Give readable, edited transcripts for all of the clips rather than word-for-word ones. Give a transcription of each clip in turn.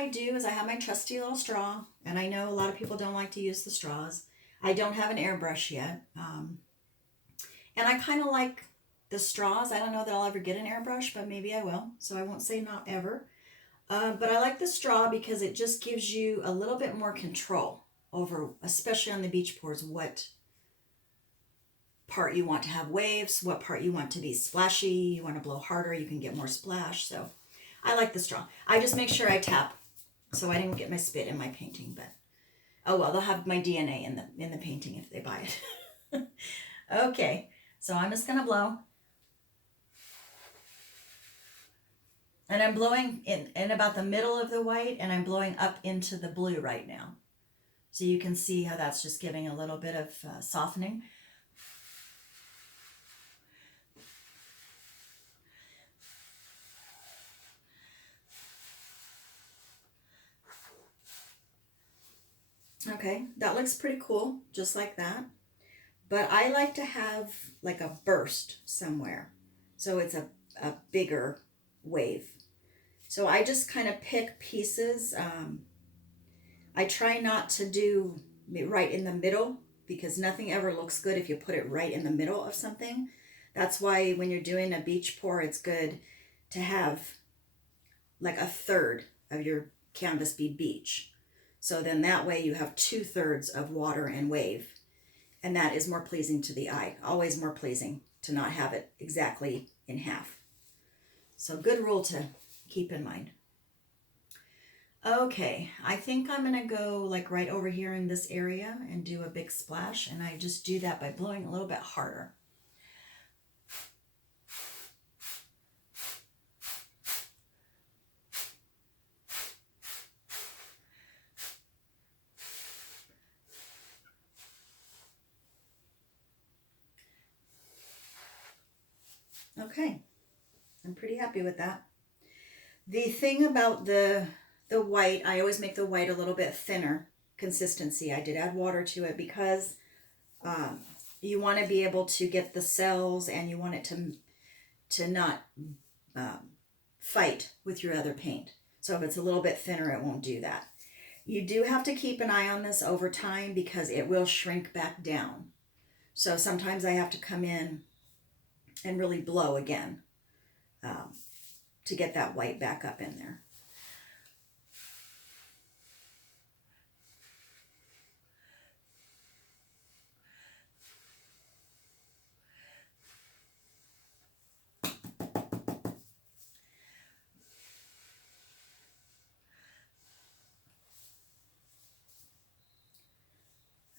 I do is I have my trusty little straw, and I know a lot of people don't like to use the straws. I don't have an airbrush yet, and I kind of like the straws. I don't know that I'll ever get an airbrush, but maybe I will, so I won't say not ever. But I like the straw because it just gives you a little bit more control over, especially on the beach pours, what part you want to have waves, what part you want to be splashy, you want to blow harder, you can get more splash. So I like the straw. I just make sure I tap so I didn't get my spit in my painting, but oh well, they'll have my DNA in the painting if they buy it. Okay, so I'm just gonna blow. And I'm blowing in about the middle of the white, and I'm blowing up into the blue right now. So you can see how that's just giving a little bit of softening. Okay, that looks pretty cool, just like that. But I like to have like a burst somewhere. So it's a bigger wave. So I just kind of pick pieces. I try not to do it right in the middle because nothing ever looks good if you put it right in the middle of something. That's why when you're doing a beach pour, it's good to have like a third of your canvas be beach. So then that way you have 2/3 of water and wave. And that is more pleasing to the eye. Always more pleasing to not have it exactly in half. So good rule to keep in mind. Okay, I think I'm gonna go like right over here in this area and do a big splash, and I just do that by blowing a little bit harder. Okay, I'm pretty happy with that. The thing about the white, I always make the white a little bit thinner consistency. I did add water to it because you want to be able to get the cells, and you want it to not fight with your other paint. So if it's a little bit thinner, it won't do that. You do have to keep an eye on this over time because it will shrink back down. So sometimes I have to come in and really blow again to get that white back up in there.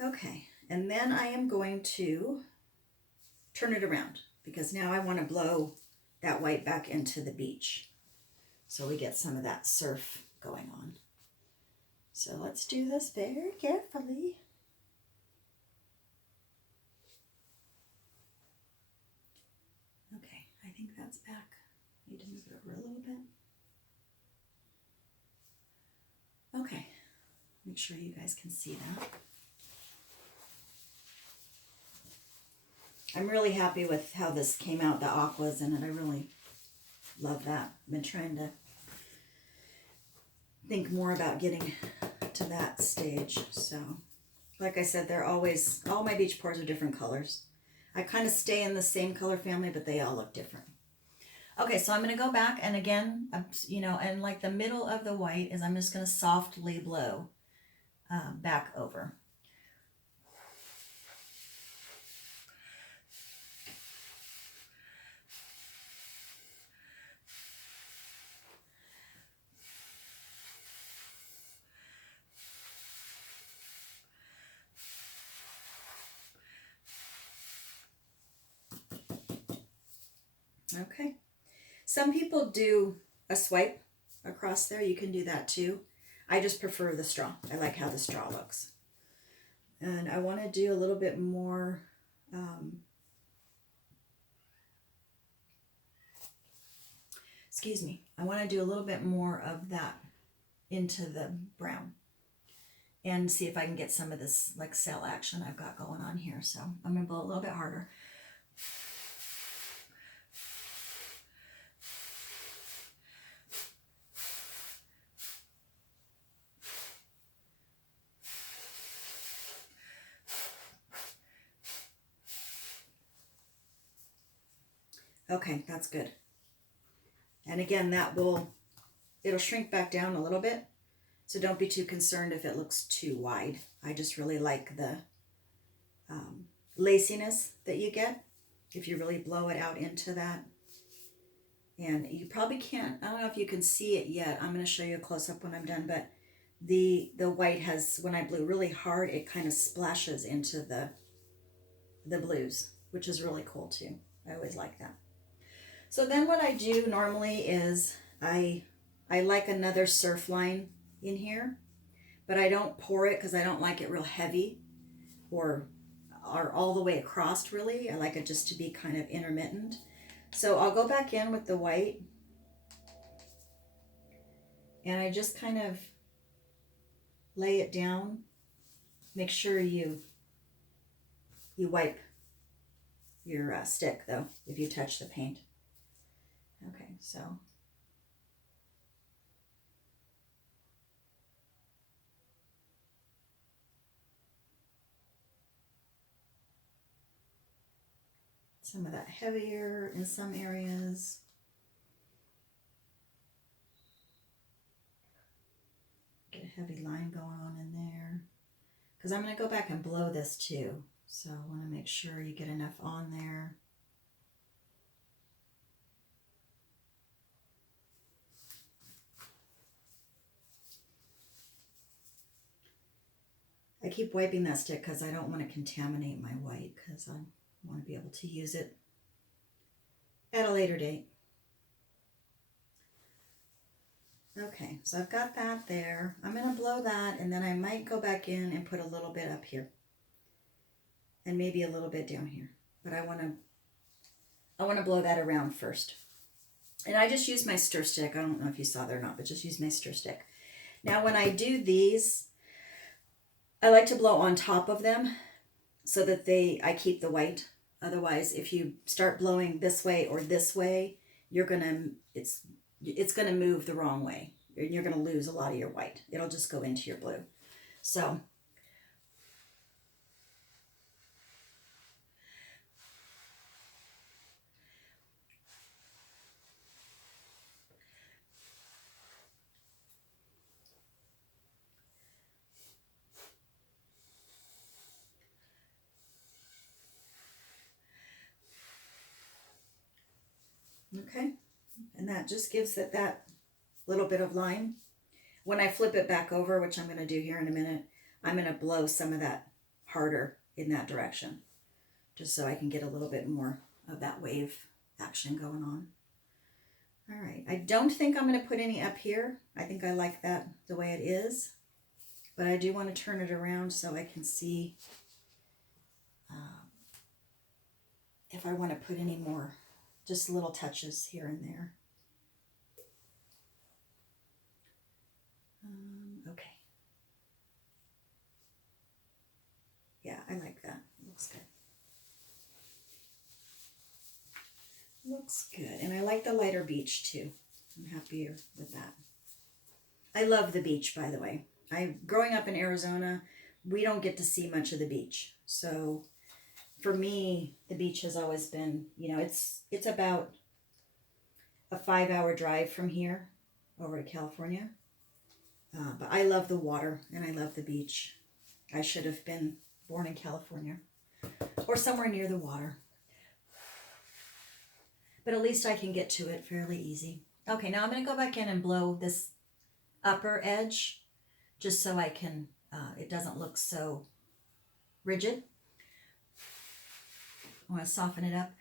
Okay, and then I am going to turn it around because now I want to blow that white back into the beach so we get some of that surf going on. So let's do this very carefully. Okay, I think that's back. Need to move it over a little bit. Okay, make sure you guys can see that. I'm really happy with how this came out, the aquas in it. I really love that. I've been trying to think more about getting to that stage. So, like I said, they're always, all my beach pours are different colors. I kind of stay in the same color family, but they all look different. Okay, so I'm going to go back, and again, and like the middle of the white is I'm just going to softly blow back over. Okay. Some people do a swipe across there. You can do that too. I just prefer the straw. I like how the straw looks. And I want to do a little bit more I want to do a little bit more of that into the brown and see if I can get some of this like cell action I've got going on here. So I'm going to blow a little bit harder. Okay, that's good. And again, it'll shrink back down a little bit. So don't be too concerned if it looks too wide. I just really like the laciness that you get if you really blow it out into that. And you probably can't, I don't know if you can see it yet. I'm going to show you a close-up when I'm done, but the white has, when I blew really hard, it kind of splashes into the blues, which is really cool too. I always like that. So then what I do normally is I like another surf line in here, but I don't pour it because I don't like it real heavy or all the way across really. I like it just to be kind of intermittent. So I'll go back in with the white and I just kind of lay it down. Make sure you wipe your stick though if you touch the paint. Okay, so some of that heavier in some areas. Get a heavy line going on in there. Because I'm going to go back and blow this too. So I want to make sure you get enough on there. I keep wiping that stick because I don't want to contaminate my white because I want to be able to use it at a later date. Okay, so I've got that there. I'm going to blow that and then I might go back in and put a little bit up here. And maybe a little bit down here. But I want to blow that around first. And I just use my stir stick. I don't know if you saw that or not, but just use my stir stick. Now when I do these, I like to blow on top of them so that I keep the white. Otherwise, if you start blowing this way or this way, it's gonna move the wrong way. And you're gonna lose a lot of your white. It'll just go into your blue. So okay, and that just gives it that little bit of line. When I flip it back over, which I'm going to do here in a minute, I'm going to blow some of that harder in that direction, just so I can get a little bit more of that wave action going on. All right, I don't think I'm going to put any up here. I think I like that the way it is, but I do want to turn it around so I can see if I want to put any more, just little touches here and there. Okay. Yeah, I like that. Looks good. Looks good. And I like the lighter beach too. I'm happier with that. I love the beach, by the way. Growing up in Arizona, we don't get to see much of the beach. So for me, the beach has always been, it's about a 5-hour drive from here over to California. But I love the water and I love the beach. I should have been born in California or somewhere near the water. But at least I can get to it fairly easy. Okay, now I'm going to go back in and blow this upper edge just so I can, it doesn't look so rigid. I want to soften it up.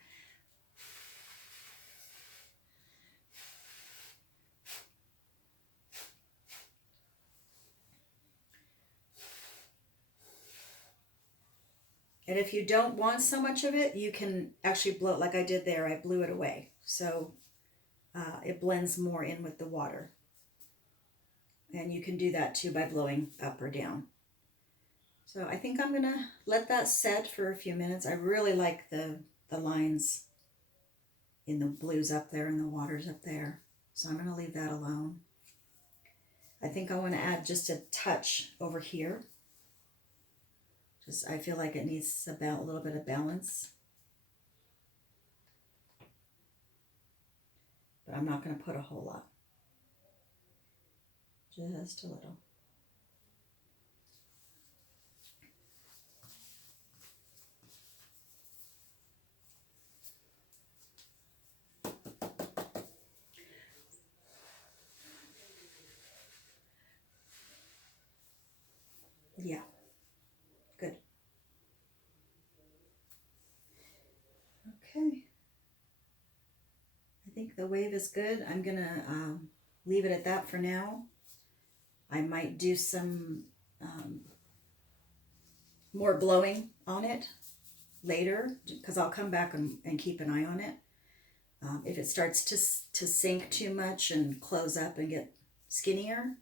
And if you don't want so much of it, you can actually blow it like I did there. I blew it away. So it blends more in with the water. And you can do that too by blowing up or down. So I think I'm going to let that set for a few minutes. I really like the lines in the blues up there and the waters up there. So I'm going to leave that alone. I think I want to add just a touch over here. I feel like it needs a little bit of balance. but I'm not going to put a whole lot. Just a little. Yeah, good. Okay. I think the wave is good. I'm going to leave it at that for now. I might do some more blowing on it later because I'll come back and keep an eye on it. If it starts to sink too much and close up and get skinnier,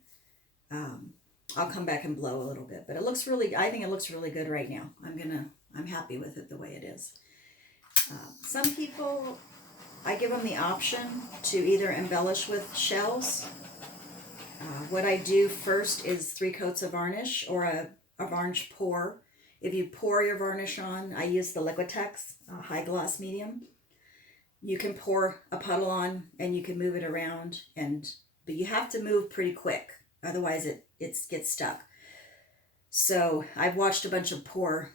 I'll come back and blow a little bit. But it looks really, I think it looks really good right now. I'm happy with it the way it is. Some people, I give them the option to either embellish with shells. What I do first is 3 coats of varnish or a varnish pour. If you pour your varnish on, I use the Liquitex high gloss medium. You can pour a puddle on and you can move it around, but you have to move pretty quick, otherwise it gets stuck. So I've watched a bunch of pour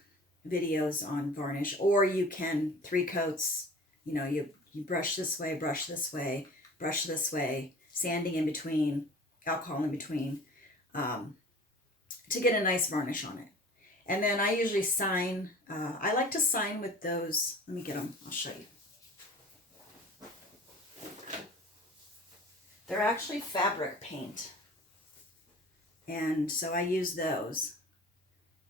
videos on varnish, or you can 3 coats. You know, you brush this way, brush this way, brush this way, sanding in between, alcohol in between, to get a nice varnish on it. And then I usually sign. I like to sign with those. Let me get them. I'll show you. They're actually fabric paint. And so I use those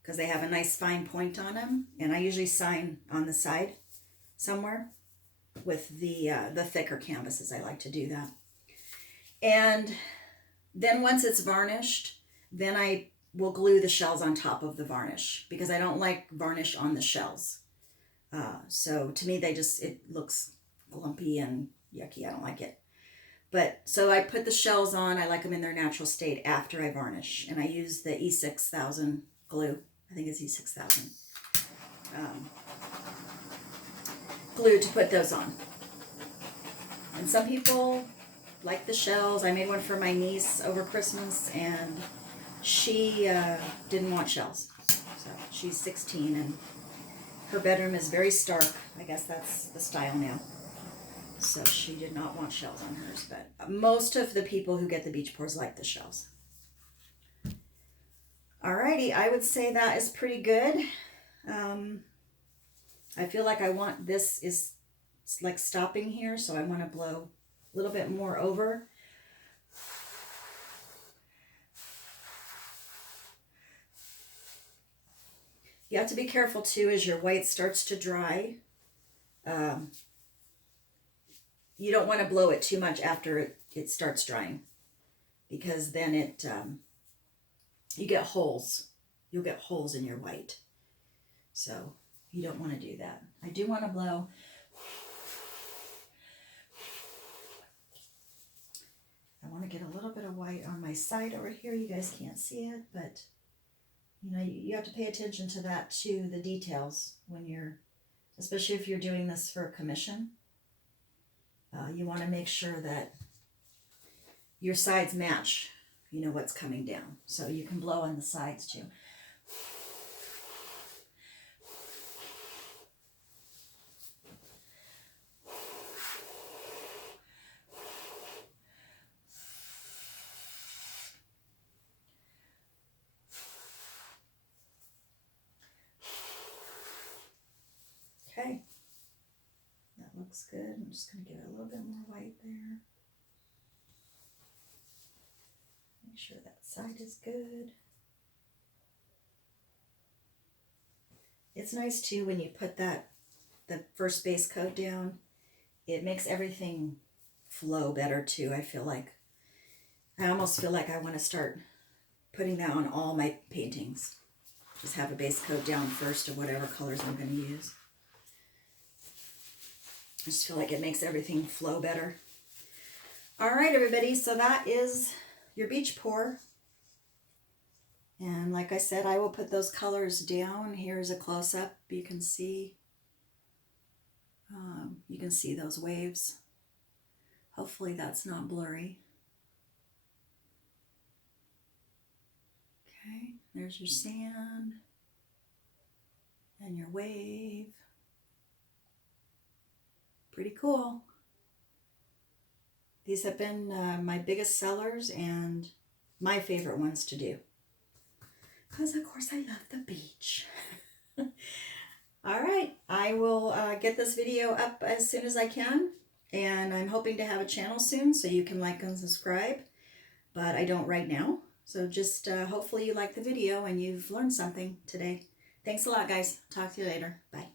because they have a nice fine point on them. And I usually sign on the side somewhere with the thicker canvases. I like to do that. And then once it's varnished, then I will glue the shells on top of the varnish because I don't like varnish on the shells. So to me, it looks lumpy and yucky. I don't like it. But so I put the shells on. I like them in their natural state after I varnish. And I use the E6000 glue. I think it's E6000 glue to put those on. And some people like the shells. I made one for my niece over Christmas, and she didn't want shells. So she's 16, and her bedroom is very stark. I guess that's the style now. So she did not want shells on hers, but most of the people who get the beach pours like the shells. Alrighty, I would say that is pretty good. I feel like this is like stopping here, so I want to blow a little bit more over. You have to be careful too as your white starts to dry. You don't want to blow it too much after it starts drying, because then you get holes. You'll get holes in your white. So you don't want to do that. I do want to blow. I want to get a little bit of white on my side over here. You guys can't see it, but you know, you have to pay attention to that too, the details, especially if you're doing this for a commission. You want to make sure that your sides match, you know, what's coming down. So you can blow on the sides too. Okay. That looks good. I'm just going to give it a little bit more white there. Make sure that side is good. It's nice too when you put the first base coat down. It makes everything flow better too, I feel like. I almost feel like I want to start putting that on all my paintings. Just have a base coat down first of whatever colors I'm going to use. I just feel like it makes everything flow better. All right, everybody, so that is your beach pour. And like I said, I will put those colors down. Here's a close-up. You can see those waves. Hopefully that's not blurry. Okay, there's your sand and your wave. Pretty cool. These have been my biggest sellers and my favorite ones to do. Because of course I love the beach. All right, I will get this video up as soon as I can. And I'm hoping to have a channel soon so you can like and subscribe. But I don't right now. So just hopefully you like the video and you've learned something today. Thanks a lot, guys. Talk to you later. Bye.